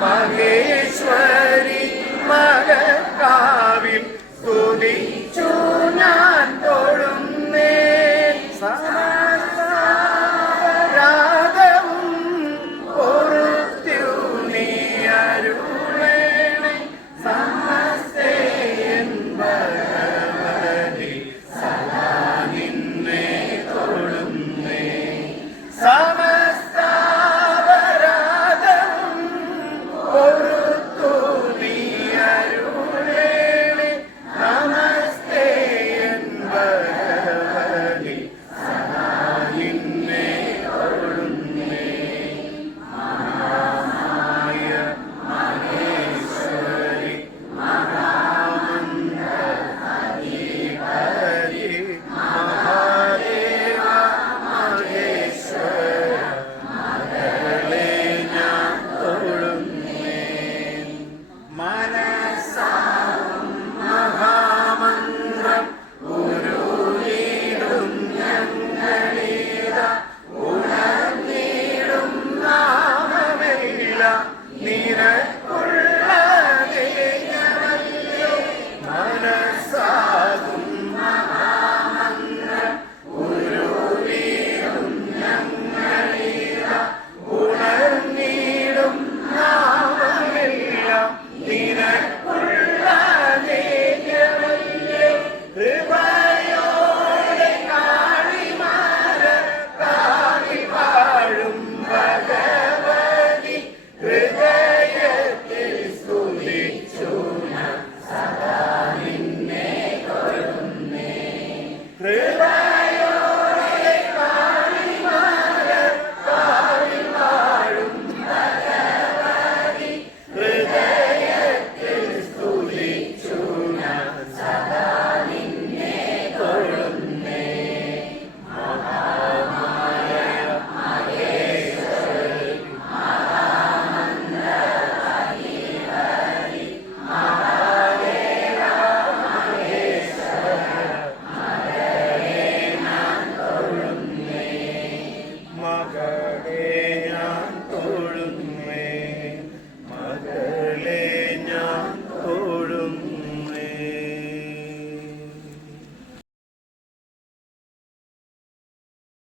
Amém.